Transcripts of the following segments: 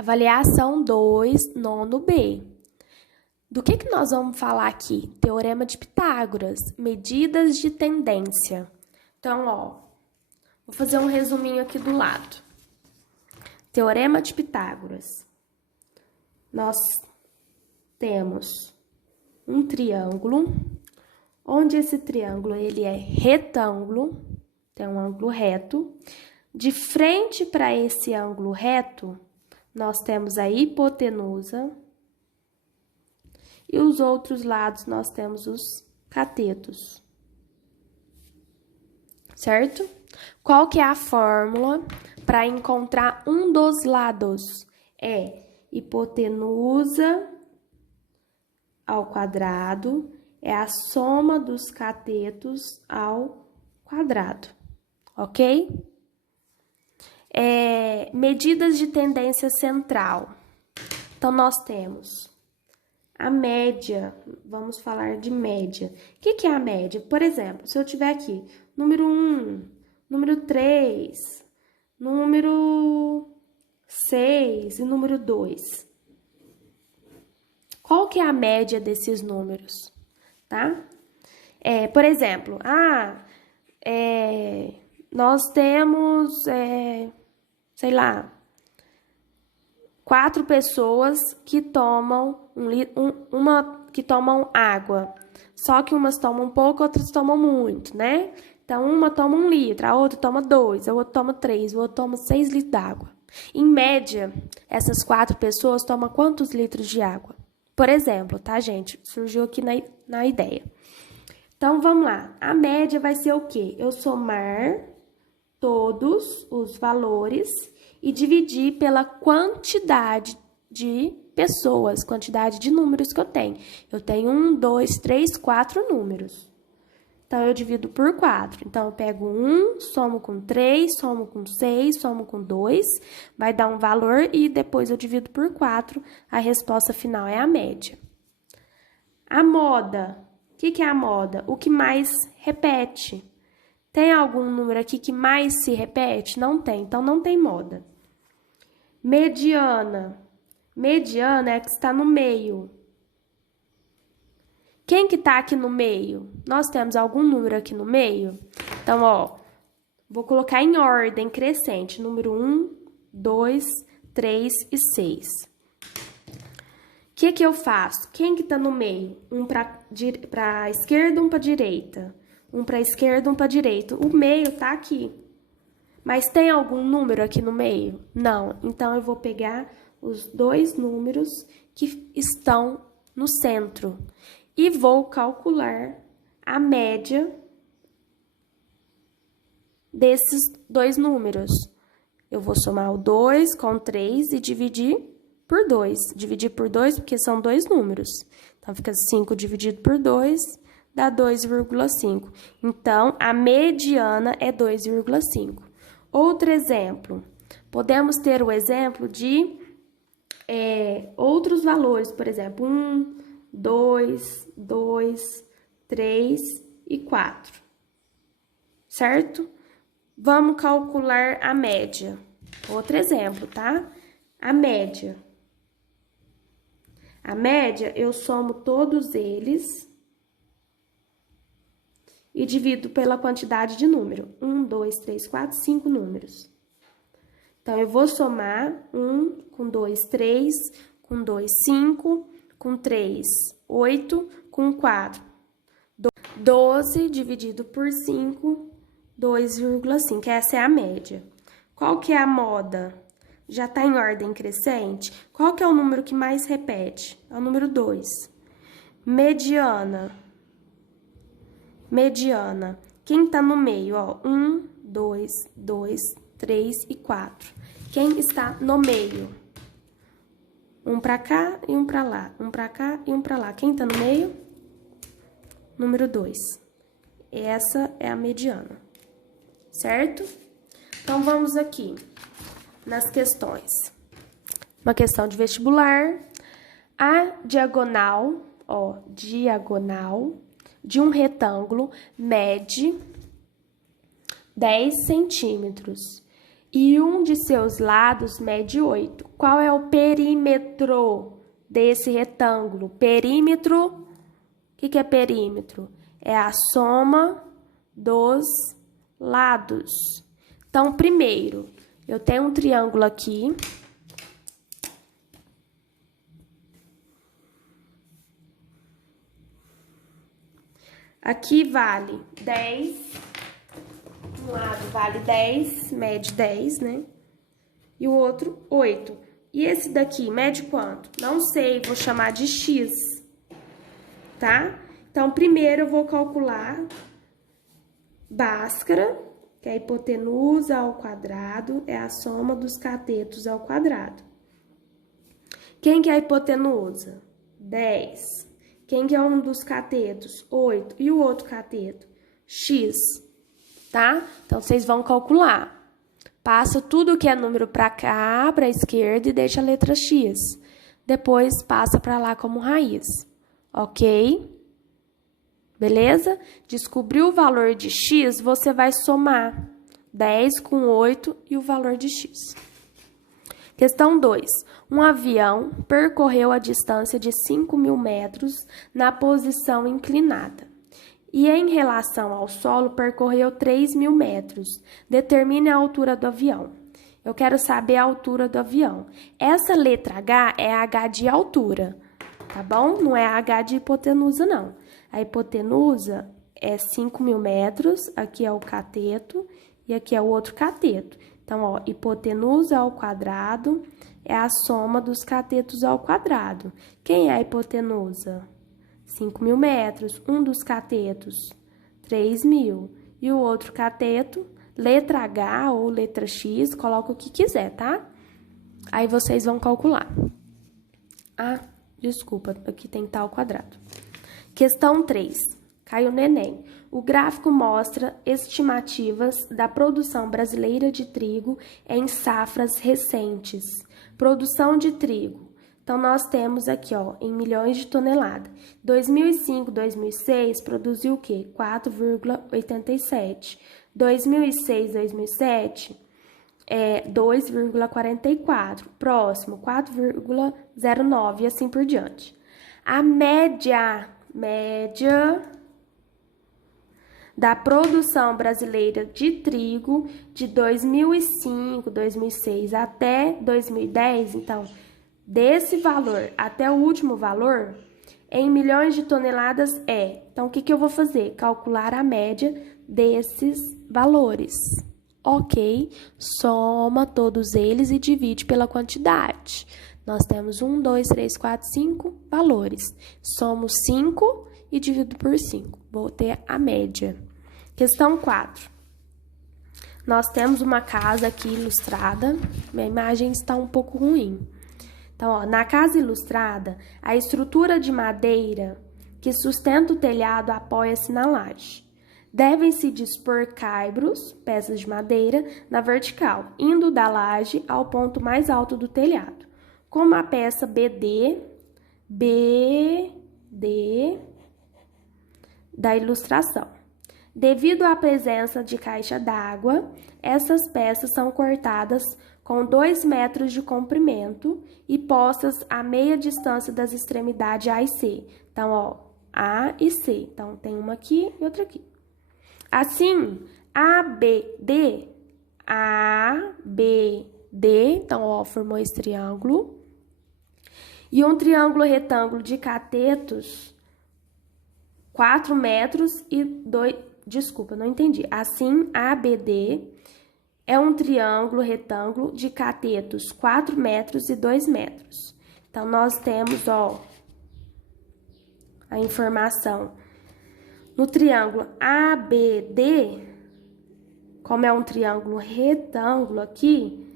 Avaliação 2, nono B. Do que nós vamos falar aqui? Teorema de Pitágoras, medidas de tendência. Então, vou fazer um resuminho aqui do lado. Teorema de Pitágoras. Nós temos um triângulo, onde esse triângulo ele é retângulo, tem um ângulo reto. De frente para esse ângulo reto, nós temos a hipotenusa e os outros lados nós temos os catetos, certo? Qual que é a fórmula para encontrar um dos lados? É hipotenusa ao quadrado é a soma dos catetos ao quadrado, ok? Medidas de tendência central. Então, nós temos a média, vamos falar de média. O que é a média? Por exemplo, se eu tiver aqui número 1, número 3, número 6 e número 2. Qual que é a média desses números, tá? Por exemplo, nós temos, sei lá, 4 pessoas que tomam que tomam água. Só que umas tomam pouco, outras tomam muito, né? Então, uma toma 1 litro, a outra toma 2, a outra toma 3, o outro toma 6 litros d'água. Em média, essas 4 pessoas tomam quantos litros de água? Por exemplo, tá, gente? Surgiu aqui na ideia. Então, vamos lá. A média vai ser o quê? Eu somar todos os valores e dividir pela quantidade de pessoas, quantidade de números que eu tenho. Eu tenho 1, 2, 3, 4 números. Então, eu divido por 4. Então, eu pego 1, somo com 3, somo com 6, somo com 2, vai dar um valor e depois eu divido por 4. A resposta final é a média. A moda. O que é a moda? O que mais repete. Tem algum número aqui que mais se repete? Não tem, então não tem moda. Mediana. Mediana é a que está no meio. Quem que está aqui no meio? Nós temos algum número aqui no meio? Então, vou colocar em ordem crescente. Número 1, 2, 3 e 6. O que eu faço? Quem que está no meio? Um para a esquerda, um para a direita. Um para a esquerda, um para a direita. O meio tá aqui. Mas tem algum número aqui no meio? Não. Então, eu vou pegar os 2 números que estão no centro. E vou calcular a média desses 2 números. Eu vou somar o 2 com 3 e dividir por 2. Dividir por 2 porque são 2 números. Então, fica 5 dividido por 2, dá 2,5. Então, a mediana é 2,5. Outro exemplo. Podemos ter o exemplo de outros valores. Por exemplo, 1, 2, 3 e 4. Certo? Vamos calcular a média. Outro exemplo, tá? A média. A média, eu somo todos eles e divido pela quantidade de número. 1, 2, 3, 4, 5 números. Então, eu vou somar 1 com 2, 3, com 2, 5, com 3, 8, com 4. 12 dividido por 5, 2,5. Essa é a média. Qual que é a moda? Já está em ordem crescente? Qual que é o número que mais repete? É o número 2. Mediana. Mediana. Quem está no meio? 1, 2, 3 e 4. Quem está no meio? Um para cá e um para lá. Um para cá e um para lá. Quem está no meio? Número 2. Essa é a mediana. Certo? Então, vamos aqui nas questões. Uma questão de vestibular. A diagonal, diagonal de um retângulo mede 10 centímetros e um de seus lados mede 8. Qual é o perímetro desse retângulo? Perímetro, o que é perímetro? É a soma dos lados. Então, primeiro, eu tenho um triângulo aqui. Aqui vale 10. Um lado vale 10, mede 10, né? E o outro, 8. E esse daqui, mede quanto? Não sei, vou chamar de x, tá? Então, primeiro eu vou calcular Bhaskara, que é a hipotenusa ao quadrado, é a soma dos catetos ao quadrado. Quem que é a hipotenusa? 10. Quem que é um dos catetos? 8. E o outro cateto? X, tá? Então, vocês vão calcular. Passa tudo que é número para cá, para a esquerda, e deixa a letra X. Depois, passa para lá como raiz, ok? Beleza? Descobriu o valor de x, você vai somar 10 com 8 e o valor de x. Questão 2. Um avião percorreu a distância de 5.000 metros na posição inclinada e, em relação ao solo, percorreu 3.000 metros. Determine a altura do avião. Eu quero saber a altura do avião. Essa letra H é H de altura, tá bom? Não é H de hipotenusa, não. A hipotenusa é 5.000 metros, aqui é o cateto e aqui é o outro cateto. Então, ó, hipotenusa ao quadrado é a soma dos catetos ao quadrado. Quem é a hipotenusa? 5.000 metros. Um dos catetos, 3.000. E o outro cateto, letra H ou letra X, coloca o que quiser, tá? Aí vocês vão calcular. Ah, desculpa, aqui tem que estar ao quadrado. Questão 3. Caiu no Enem. O gráfico mostra estimativas da produção brasileira de trigo em safras recentes. Produção de trigo. Então, nós temos aqui, ó, em milhões de toneladas. 2005, 2006, produziu o quê? 4,87. 2006, 2007, 2,44. Próximo, 4,09 e assim por diante. A média da produção brasileira de trigo de 2005, 2006 até 2010, então, desse valor até o último valor, em milhões de toneladas é. Então, o que eu vou fazer? Calcular a média desses valores. Ok, soma todos eles e divide pela quantidade. Nós temos 1, 2, 3, 4, 5 valores. Somo 5 e divido por 5. Vou ter a média. Questão 4. Nós temos uma casa aqui ilustrada. Minha imagem está um pouco ruim. Então, ó, na casa ilustrada, a estrutura de madeira que sustenta o telhado apoia-se na laje. Devem-se dispor caibros, peças de madeira, na vertical, indo da laje ao ponto mais alto do telhado. Como a peça BD da ilustração. Devido à presença de caixa d'água, essas peças são cortadas com 2 metros de comprimento e postas a meia distância das extremidades A e C. Então, ó, A e C. Então, tem uma aqui e outra aqui. Assim, ABD, então, ó, formou esse triângulo. E um triângulo retângulo de catetos, 4 metros e 2... Desculpa, não entendi. Assim, ABD é um triângulo retângulo de catetos, 4 metros e 2 metros. Então, nós temos, ó, a informação. No triângulo ABD, como é um triângulo retângulo aqui,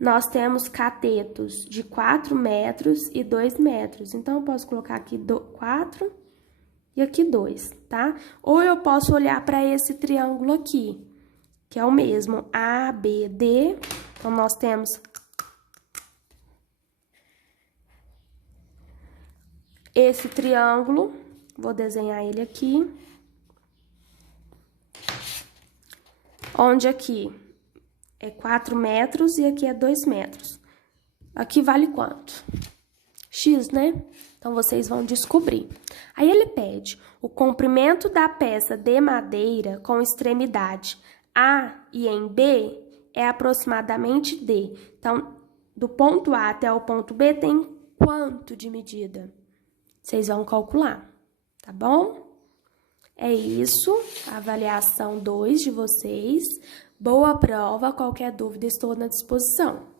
nós temos catetos de 4 metros e 2 metros. Então, eu posso colocar aqui 4 e aqui 2, tá? Ou eu posso olhar para esse triângulo aqui, que é o mesmo, ABD. Então, nós temos esse triângulo, vou desenhar ele aqui, onde aqui é 4 metros e aqui é 2 metros. Aqui vale quanto? X, né? Então, vocês vão descobrir. Aí, ele pede o comprimento da peça de madeira com extremidade A e em B é aproximadamente D. Então, do ponto A até o ponto B tem quanto de medida? Vocês vão calcular, tá bom? É isso, a avaliação 2 de vocês. Boa prova, qualquer dúvida estou na disposição.